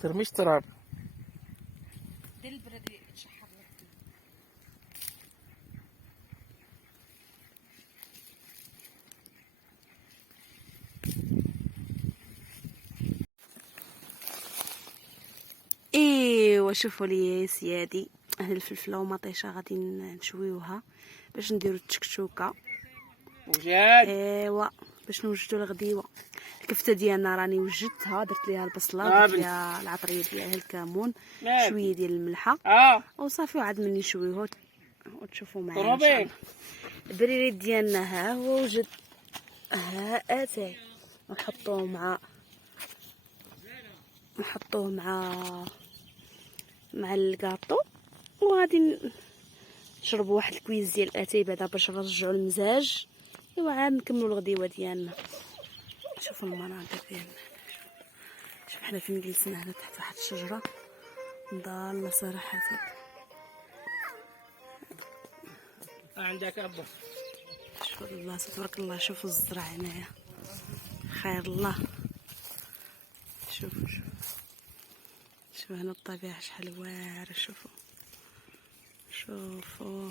ترميش تراب. دير البراد يتشحر لك. ايوا شوفوا لي يا سيادي، هاد الفلفله ومطيشه غادي نشويوها باش نديرو التكتوكه. وجاد. ايوا باش نوجدو الغديوه. الكفته ديالنا راني وجدتها، درت ليها البصله، درت ليها العطريه ديالها، الكمون، شويه ديال الملحه وصافي، وعاد مني نشويوه وتشوفوا معايا ان شاء الله. البريريت ديالنا ها هو وجد، ها اتاي، نحطوه مع الكاطو، وغادي نشربوا واحد الكويز ديال اتاي بعدا باش نرجعوا المزاج. ايوا عاد نكملوا الغديوه ديالنا. شوفوا المناظر ديالنا، شوف حنا فين جلسنا هنا تحت واحد الشجره مضاله صراحه. عندك ابا، شوف الله تبارك الله، شوفوا الزرع هنايا خير الله. شوفوا هنا الطبيعه شحال واعره. شوفوا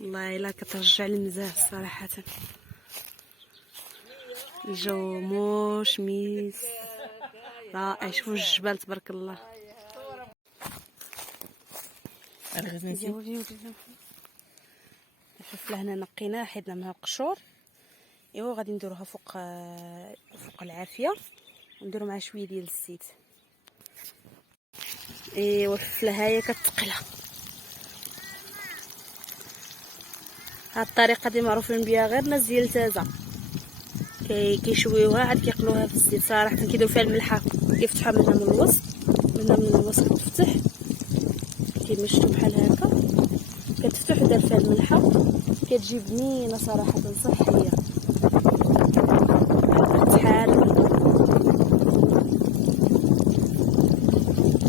والله الا كترجع المزاج صراحه. الجو مشمس رائع. شوفوا الجبال تبارك الله. شوف لهنا نقيناه، حيدنا منها القشور. ايوا غادي نديروها فوق العافيه، ونديرو معها شويه ديال الزيت. ايوا الفلفله هاهي كتقلى. هاد الطريقه دي معروفين بها غير ناس ديال تازه، كيشويوها عاد كيقلوها في الزيت صراحه، كيديروا فيها الملحه، كيفتحوها منها من الوسط، كتفتح كيما شفتوا بحال هكا، كتفتح ودار فيها الملحه، كتجي بنينه صراحه صحيه بحال.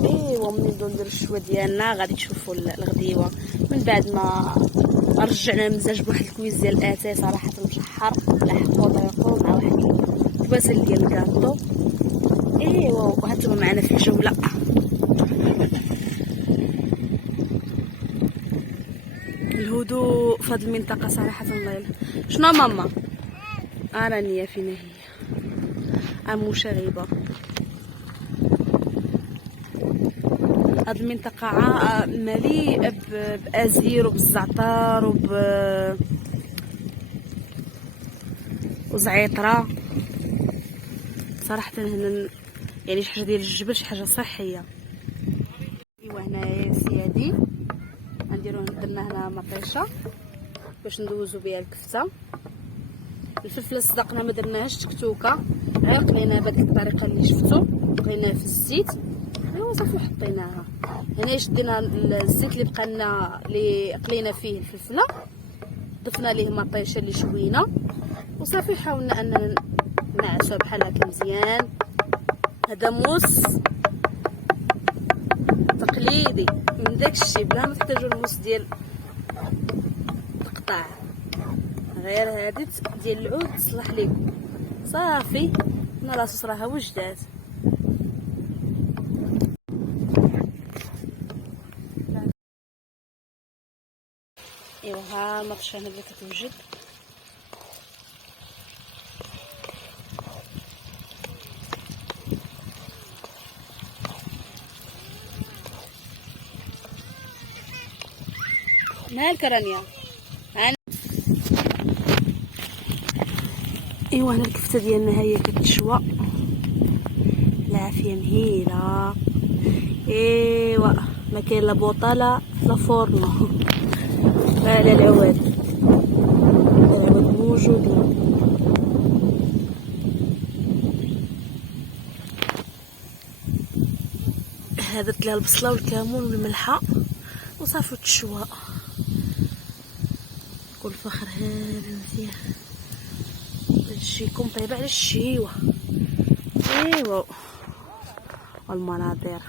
ايوا ملي نبداو نديرو الشوا ديالنا غادي تشوفوا الغديوه من بعد ما رجعنا المزاج بواحد الكويز ديال اتاي صراحه مشحر لحقوا طريقو مع واحد الكباسل ديال الكاطو. ايوا وهانتوما معنا في الجوله. الهدوء في هذه المنطقه صراحه الله يلا. شنو ماما؟ راني فين هي مشاغبه. هذه المنطقه مليئه بازير وبالزعتر وزعيطره صراحه. هنا يعني شي حاجه ديال الجبل، شي حاجه صحيه. ايوا هنايا يا سيادي درنا هنا مطيشه باش ندوزو بها الكفته. الفلفله صدقنا ما درناهاش تكتوكه، غير قليناها بهذيك الطريقه اللي شفتوا، قليناها في الزيت. ايوا صافي حطيناها هنا. شدينا الزيت اللي بقى لنا اللي قلينا فيه الفلفله، ضفنا ليه مطيشه اللي شوينا، وصافي حاولنا اننا نعسوها بحال هكا مزيان. هذا موس تقليدي من داكشي بلا ما تحتاجوا الموس ديال القطع، غير هادي ديال العود تصلح لكم صافي. هنا لاصوص راها وجدات. ايوا ها المطشه هنا بدات كتوجد. مالك رانيا؟ ايوا هنا الكفته ديالنا هي كتشوى، العافيه مهيله. ايوا ما كاين لا بوطه لا فورنو لا العواد موجود. هذا درت لها البصله والكمون والملحه وصافي تشوى. كل فخر هذا مزيان تجيكم طيبه على الشيوه. ايوا والمناظر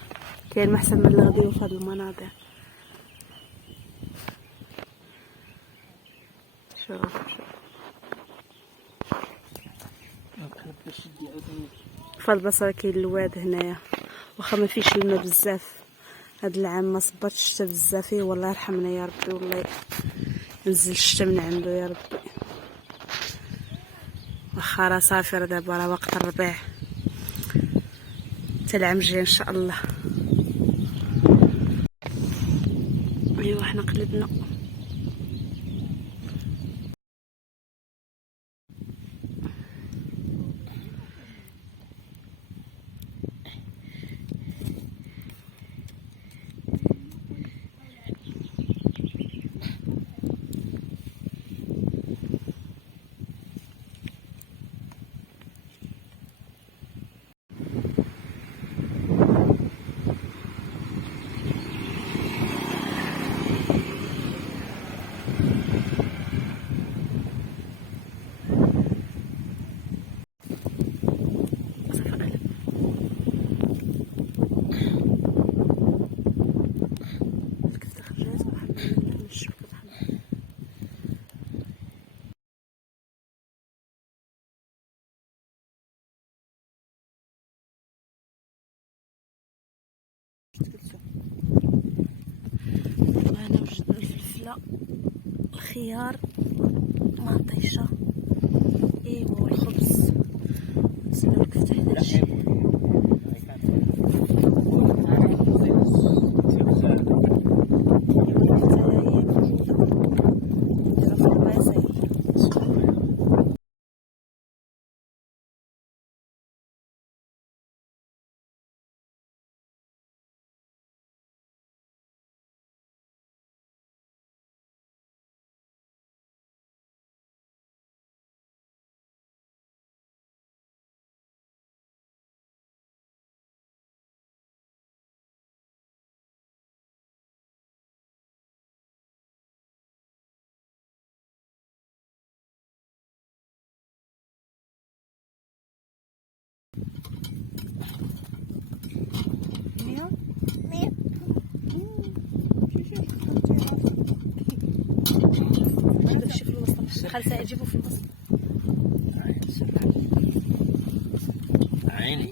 كاين ما احسن من الغديوه في هذه المناظر. شوف واخا البصره كاين الواد هنايا، واخا ما فيش الماء بزاف هاد العام، ما صبرتش الشتا بزاف. والله يرحمنا يا ربي، والله ينزل الشتا من عنده يا ربي. واخا راه صافي، راه دابا راه وقت الربيع، حتى العام الجاي ان شاء الله. ايوا حنا قلبنا. هنا وجدنا الفلفله، الخيار، مطيشه، ايوا والخبز. نسلو الكفته حدا الشي. داكشي في الوسط، خالتها يجيبو في الوسط. عيني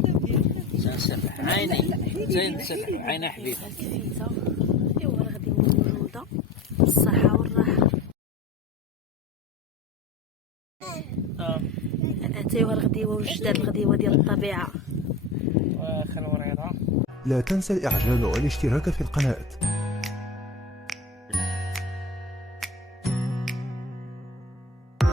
سنسرح، عيني زين نسرح، عيني حبيبي. الكفيته ايوا راه غادي موجوده بالصحه والراحه. اتايوا الغديوه والجداد، الغديوه ديال الطبيعه. واخا الوريضه. لا تنسى الإعجاب والاشتراك في القناة.